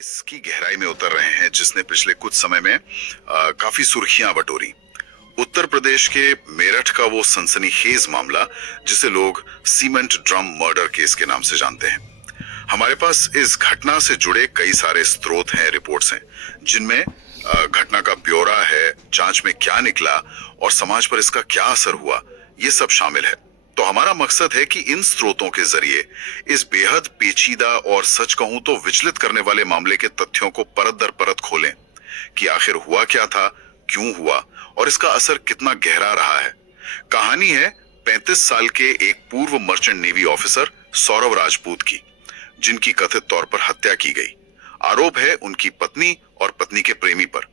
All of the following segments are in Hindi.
इसकी गहराई में उतर रहे हैं जिसने पिछले कुछ समय में काफी सुर्खियां बटोरी। उत्तर प्रदेश के मेरठ का वो सनसनीखेज मामला जिसे लोग सीमेंट ड्रम मर्डर केस के नाम से जानते हैं। हमारे पास इस घटना से जुड़े कई सारे स्रोत हैं, रिपोर्ट्स हैं, जिनमें घटना का ब्यौरा है, जांच में क्या निकला और समाज पर इसका क्या असर हुआ, ये सब शामिल है। तो हमारा मकसद है कि इन स्रोतों के जरिए इस बेहद पेचीदा और सच कहूं तो विचलित करने वाले मामले के तथ्यों को परत दर परत खोलें कि आखिर हुआ क्या था, क्यों हुआ और इसका असर कितना गहरा रहा है। कहानी है 35 साल के एक पूर्व merchant navy officer Saurabh Rajput की, जिनकी कथित तौर पर हत्या की गई। आरोप है उनकी पत्नी और पत्नी के प्रेमी पर,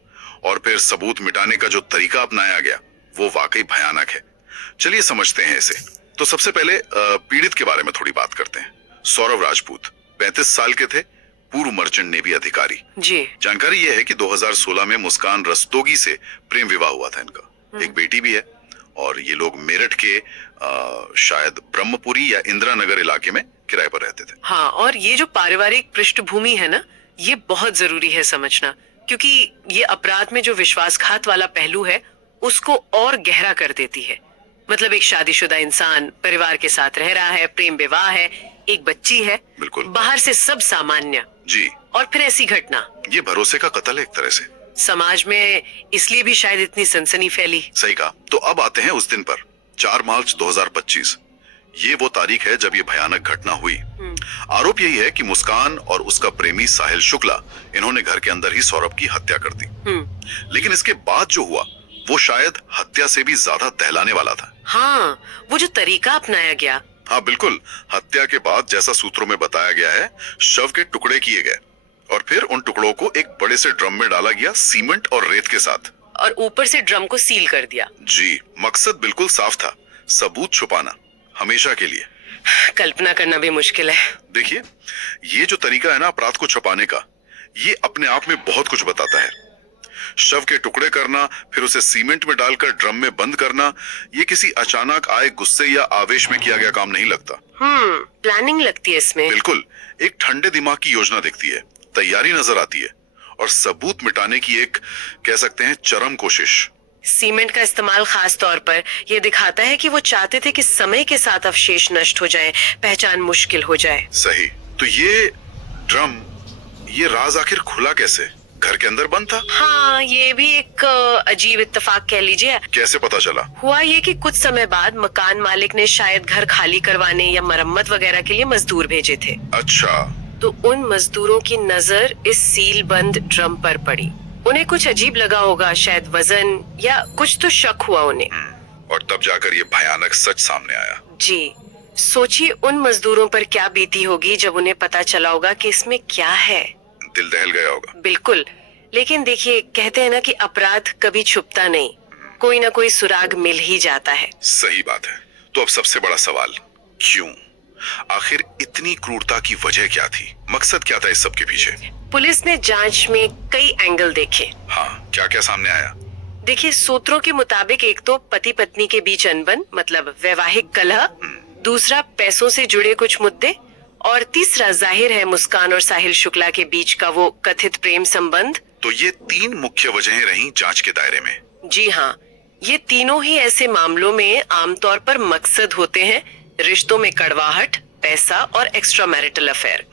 और फिर सबूत मिटाने का जो तरीका अपनाया गया वो वाकई भयानक है। चलिए समझते हैं इसे। तो सबसे पहले पीड़ित के बारे में थोड़ी बात करते हैं। सौरभ राजपूत 35 साल के थे, पूर्व मर्चेंट नेवी अधिकारी। जी। जानकारी यह है कि 2016 में मुस्कान रस्तोगी से प्रेम विवाह हुआ था इनका। एक बेटी भी है और ये लोग मेरठ के शायद ब्रह्मपुरी या इंदिरा नगर इलाके में किराए पर रहते थे। हाँ, और ये जो पारिवारिक पृष्ठभूमि है ना, ये बहुत जरूरी है समझना, क्योंकि ये अपराध में जो विश्वासघात वाला पहलू है उसको और गहरा कर देती है। मतलब एक शादीशुदा इंसान परिवार के साथ रह रहा है, प्रेम विवाह है, एक बच्ची है, बिल्कुल बाहर से सब सामान्य जी, और फिर ऐसी घटना। ये भरोसे का कत्ल है एक तरह से। समाज में इसलिए भी शायद इतनी सनसनी फैली। सही कहा। तो अब आते हैं उस दिन पर, 4 मार्च 2025। ये वो तारीख है जब ये भयानक घटना हुई। आरोप यही है कि मुस्कान और उसका प्रेमी साहिल शुक्ला, इन्होंने घर के अंदर ही सौरभ की हत्या कर दी। लेकिन इसके बाद जो हुआ वो शायद हत्या से भी ज्यादा दहलाने वाला था। हाँ, वो जो तरीका अपनाया गया। हाँ बिल्कुल। हत्या के बाद जैसा सूत्रों में बताया गया है, शव के टुकड़े किए गए और फिर उन टुकड़ों को एक बड़े से ड्रम में डाला गया, सीमेंट और रेत के साथ, और ऊपर से ड्रम को सील कर दिया। जी, मकसद बिल्कुल साफ था, सबूत छुपाना, हमेशा के लिए। कल्पना करना भी मुश्किल है। देखिए, ये जो तरीका है ना अपराध को छुपाने का, ये अपने आप में बहुत कुछ बताता है। शव के टुकड़े करना, फिर उसे सीमेंट में डालकर ड्रम में बंद करना, ये किसी अचानक आए गुस्से या आवेश में किया गया काम नहीं लगता। प्लानिंग लगती है इसमें। बिल्कुल, एक ठंडे दिमाग की योजना दिखती है, तैयारी नजर आती है और सबूत मिटाने की एक, कह सकते हैं, चरम कोशिश। सीमेंट का इस्तेमाल खास तौर पर ये दिखाता है कि वो चाहते थे कि समय के साथ अवशेष नष्ट हो जाएं, पहचान मुश्किल हो जाए। सही। तो ये ड्रम, ये राज आखिर खुला कैसे? घर के अंदर बंद था? हाँ, ये भी एक अजीब इत्तेफाक कह लीजिए। कैसे पता चला? हुआ ये कि कुछ समय बाद मकान मालिक ने शायद घर खाली करवाने या मरम्मत वगैरह के लिए मजदूर भेजे थे। अच्छा। तो उन मजदूरों की नजर इस सील बंद ड्रम पर पड़ी। उन्हें कुछ अजीब लगा होगा, शायद वजन या कुछ तो शक हुआ उन्हें। और तब जाकर ये भयानक सच सामने आया। जी, सोचिए उन मजदूरों पर क्या बीती होगी जब उन्हें पता चला होगा कि इसमें क्या है। दिल दहल गया होगा। बिल्कुल। लेकिन देखिए, कहते हैं ना कि अपराध कभी छुपता नहीं, कोई ना कोई सुराग मिल ही जाता है। सही बात है। तो अब सबसे बड़ा सवाल, क्यों? आखिर इतनी क्रूरता की वजह क्या थी? मकसद क्या था इस सब के पीछे? पुलिस ने जांच में कई एंगल देखे। हाँ, क्या क्या सामने आया? देखिए, सूत्रों के मुताबिक एक तो पति पत्नी के बीच अनबन, मतलब वैवाहिक कलह, दूसरा पैसों से जुड़े कुछ मुद्दे, और तीसरा जाहिर है मुस्कान और साहिल शुक्ला के बीच का वो कथित प्रेम संबंध। तो ये 3 मुख्य वजहें रहीं जांच के दायरे में। जी हाँ, ये तीनों ही ऐसे मामलों में आमतौर पर मकसद होते हैं, रिश्तों में कड़वाहट, पैसा और एक्स्ट्रा मैरिटल अफेयर।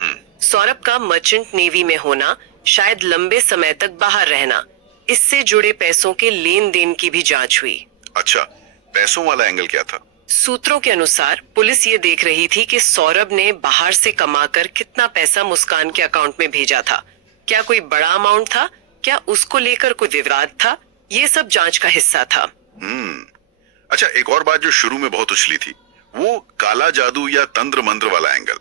सौरभ का मर्चेंट नेवी में होना, शायद लंबे समय तक बाहर रहना, इससे जुड़े पैसों के लेन देन की भी जांच हुई। अच्छा, पैसों वाला एंगल क्या था? सूत्रों के अनुसार पुलिस ये देख रही थी कि सौरभ ने बाहर से कमाकर कितना पैसा मुस्कान के अकाउंट में भेजा था। क्या कोई बड़ा अमाउंट था? क्या उसको लेकर कोई विवाद था? ये सब जांच का हिस्सा था। अच्छा, एक और बात जो शुरू में बहुत उछली थी, वो काला जादू या तंत्र मंत्र वाला एंगल।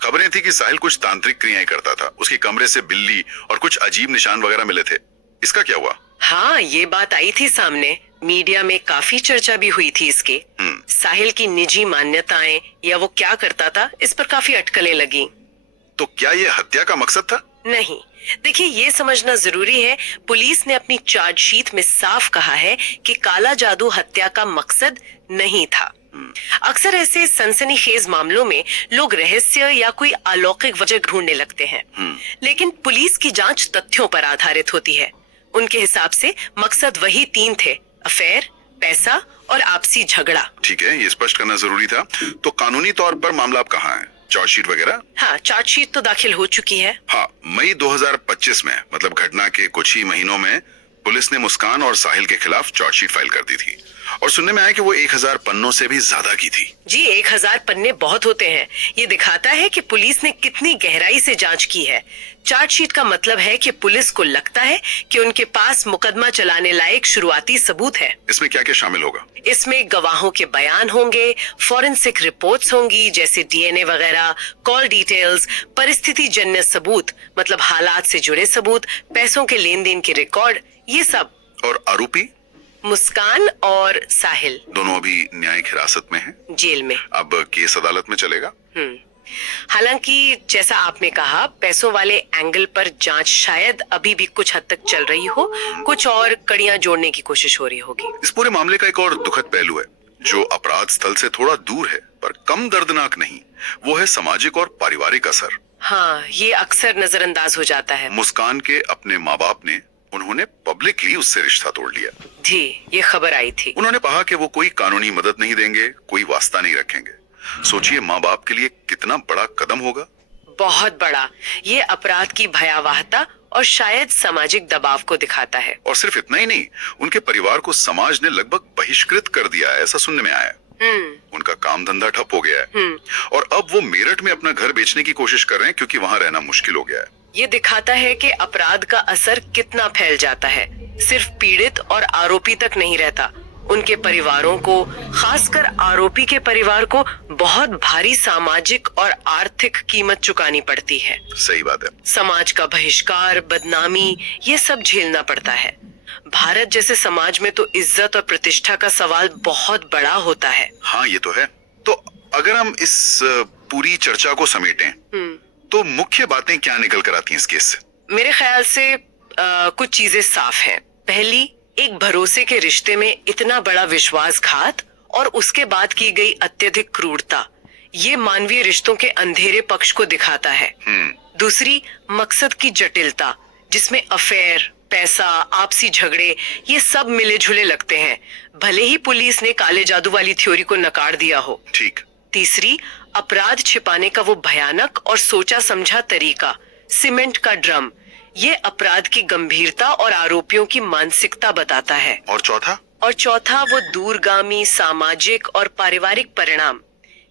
खबरें थी कि साहिल कुछ तांत्रिक क्रियाएं करता था, उसके कमरे से बिल्ली और कुछ अजीब निशान वगैरह मिले थे। इसका क्या हुआ? हाँ, ये बात आई थी सामने, मीडिया में काफी चर्चा भी हुई थी इसकी। साहिल की निजी मान्यताएं या वो क्या करता था, इस पर काफी अटकलें लगी। तो क्या ये हत्या का मकसद था? नहीं, देखिए, ये समझना जरूरी है, पुलिस ने अपनी चार्जशीट में साफ कहा है कि काला जादू हत्या का मकसद नहीं था। अक्सर ऐसे सनसनीखेज मामलों में लोग रहस्य या कोई अलौकिक वजह ढूंढने लगते हैं, लेकिन पुलिस की जांच तथ्यों पर आधारित होती है। उनके हिसाब से मकसद वही तीन थे: अफेयर, पैसा और आपसी झगड़ा। ठीक है, ये स्पष्ट करना जरूरी था। तो कानूनी तौर पर मामला अब कहाँ है? चार्जशीट वगैरह? हाँ, चार्जशीट तो दाखिल हो चुकी है। हाँ, मई 2025 में, मतलब घटना के कुछ ही महीनों में, पुलिस ने मुस्कान और साहिल के खिलाफ चार्जशीट फाइल कर दी थी और सुनने में आया कि वो 1000 पन्नों से भी ज्यादा की थी। जी, 1000 पन्ने बहुत होते हैं। ये दिखाता है कि पुलिस ने कितनी गहराई से जांच की है। चार्जशीट का मतलब है कि पुलिस को लगता है कि उनके पास मुकदमा चलाने लायक शुरुआती सबूत है। इसमें क्या क्या शामिल होगा? इसमें गवाहों के बयान होंगे, फॉरेंसिक रिपोर्ट्स होंगी जैसे डीएनए वगैरह, कॉल डिटेल्स, परिस्थिति जन्य सबूत मतलब हालात से जुड़े सबूत, पैसों के लेन देन के रिकॉर्ड, ये सब। और आरोपी? मुस्कान और साहिल दोनों अभी न्यायिक हिरासत में हैं। जेल में। अब केस अदालत में चलेगा। हालांकि जैसा आपने कहा, पैसों वाले एंगल पर जांच शायद अभी भी कुछ हद तक चल रही हो, कुछ और कड़ियां जोड़ने की कोशिश हो रही होगी। इस पूरे मामले का एक और दुखद पहलू है जो अपराध स्थल से थोड़ा दूर है पर कम दर्दनाक नहीं। वो है सामाजिक और पारिवारिक असर। हाँ, ये अक्सर नजरअंदाज हो जाता है। मुस्कान के अपने माँ बाप ने, उन्होंने पब्लिकली उससे रिश्ता तोड़ लिया। जी, ये खबर आई थी। उन्होंने कहा कि वो कोई कानूनी मदद नहीं देंगे, कोई वास्ता नहीं रखेंगे। सोचिए, माँ बाप के लिए कितना बड़ा कदम होगा। बहुत बड़ा। ये अपराध की भयावहता और शायद सामाजिक दबाव को दिखाता है। और सिर्फ इतना ही नहीं, उनके परिवार को समाज ने लगभग बहिष्कृत कर दिया है, ऐसा सुनने में आया। उनका काम धंधा ठप हो गया है और अब वो मेरठ में अपना घर बेचने की कोशिश कर रहे हैं क्योंकि वहाँ रहना मुश्किल हो गया है। ये दिखाता है कि अपराध का असर कितना फैल जाता है। सिर्फ पीड़ित और आरोपी तक नहीं रहता, उनके परिवारों को, खासकर आरोपी के परिवार को बहुत भारी सामाजिक और आर्थिक कीमत चुकानी पड़ती है। सही बात है। समाज का बहिष्कार, बदनामी, ये सब झेलना पड़ता है। भारत जैसे समाज में तो इज्जत और प्रतिष्ठा का सवाल बहुत बड़ा होता है। हाँ, ये तो है। तो अगर हम इस पूरी चर्चा को समेटें तो मुख्य बातें क्या निकल कर आती हैं इस केस से? मेरे ख्याल से कुछ चीजें साफ हैं। पहली, एक भरोसे के रिश्ते में इतना बड़ा विश्वासघात और उसके बाद की गई अत्यधिक क्रूरता, ये मानवीय रिश्तों के अंधेरे पक्ष को दिखाता है। दूसरी, मकसद की जटिलता, जिसमें अफेयर, पैसा, आपसी झगड़े, ये सब मिले जुले लगते हैं, भले ही पुलिस ने काले जादू वाली थ्योरी को नकार दिया हो। ठीक। तीसरी, अपराध छिपाने का वो भयानक और सोचा समझा तरीका, सीमेंट का ड्रम, ये अपराध की गंभीरता और आरोपियों की मानसिकता बताता है। और चौथा? और चौथा, वो दूरगामी सामाजिक और पारिवारिक परिणाम,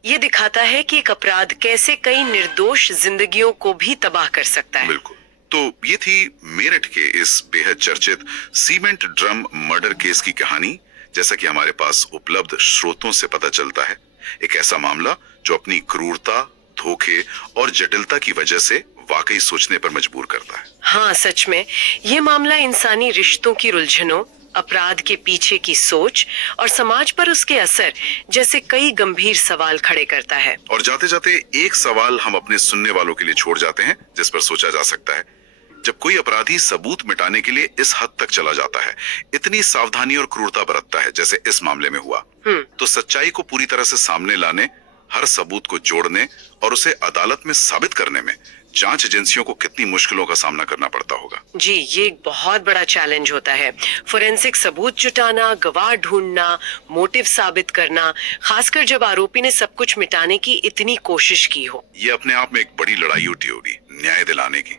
ये दिखाता है कि एक अपराध कैसे कई निर्दोष जिंदगियों को भी तबाह कर सकता है। बिल्कुल। तो ये थी मेरठ के इस बेहद चर्चित सीमेंट ड्रम मर्डर केस की कहानी। जैसा कि हमारे पास उपलब्ध स्रोतों से पता चलता है, एक ऐसा मामला जो अपनी क्रूरता, धोखे और जटिलता की वजह से वाकई सोचने पर मजबूर करता है। हाँ, सच में ये मामला इंसानी रिश्तों की उलझनों, अपराध के पीछे की सोच और समाज पर उसके असर जैसे कई गंभीर सवाल खड़े करता है। और जाते जाते एक सवाल हम अपने सुनने वालों के लिए छोड़ जाते हैं जिस पर सोचा जा सकता है, जब कोई अपराधी सबूत मिटाने के लिए इस हद तक चला जाता है, इतनी सावधानी और क्रूरता बरतता है जैसे इस मामले में हुआ, तो सच्चाई को पूरी तरह से सामने लाने, हर सबूत को जोड़ने और उसे अदालत में साबित करने में जांच एजेंसियों को कितनी मुश्किलों का सामना करना पड़ता होगा। जी, ये एक बहुत बड़ा चैलेंज होता है। फोरेंसिक सबूत जुटाना, गवाह ढूंढना, मोटिव साबित करना, खासकर जब आरोपी ने सब कुछ मिटाने की इतनी कोशिश की हो। ये अपने आप में एक बड़ी लड़ाई होती होगी न्याय दिलाने की।